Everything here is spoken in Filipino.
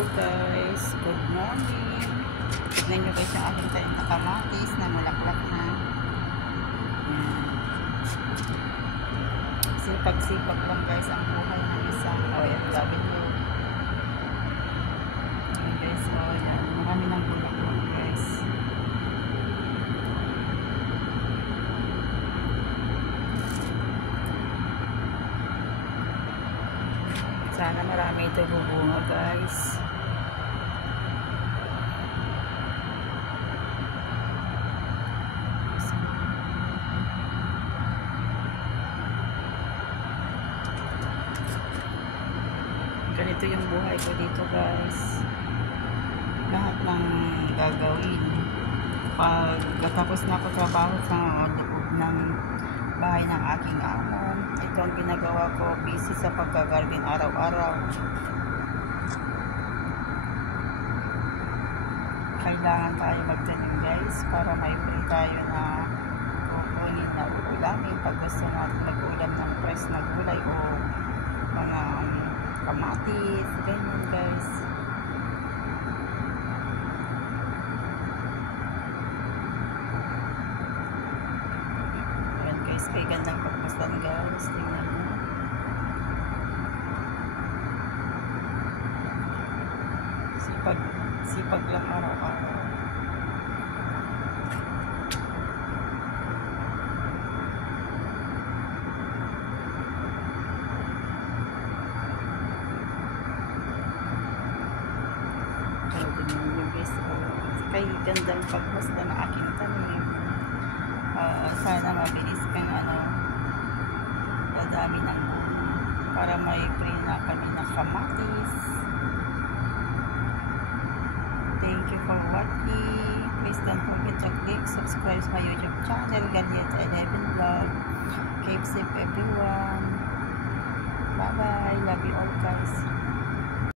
Hello guys, good morning. Tignan nyo guys yung aking tanim na kamatis na malaklak na. Yan. Sipag-sipag lang guys ang buhay ng isang OFW. Yan guys, so yan. Marami ng bulaklak guys. Sana marami ito bubunga guys. Ganito yung buhay ko dito guys. Lahat ng gagawin pag tapos na ako trabaho sa loob ng bahay ng aking amo, ito ang ginagawa ko, busy sa paggagarden araw-araw. Kailangan tayo magtanim guys para may free tayo na kukunin na uulamin pag gusto natin mag-ulam ng fresh na gulay o mga kamatis, ganyan guys. Ayan guys, kay gandang pagmasdan guys, tingnan mo. Sipag lang araw-araw. Kay gandang pagmasdan ng aking tanim. Sana mabilis kang dadami ng para may free na kami na kamatis. Thank you for watching. Please don't forget to click subscribe to my YouTube channel, Galiet 11 Vlog. Keep safe everyone. Bye bye. Love you all guys.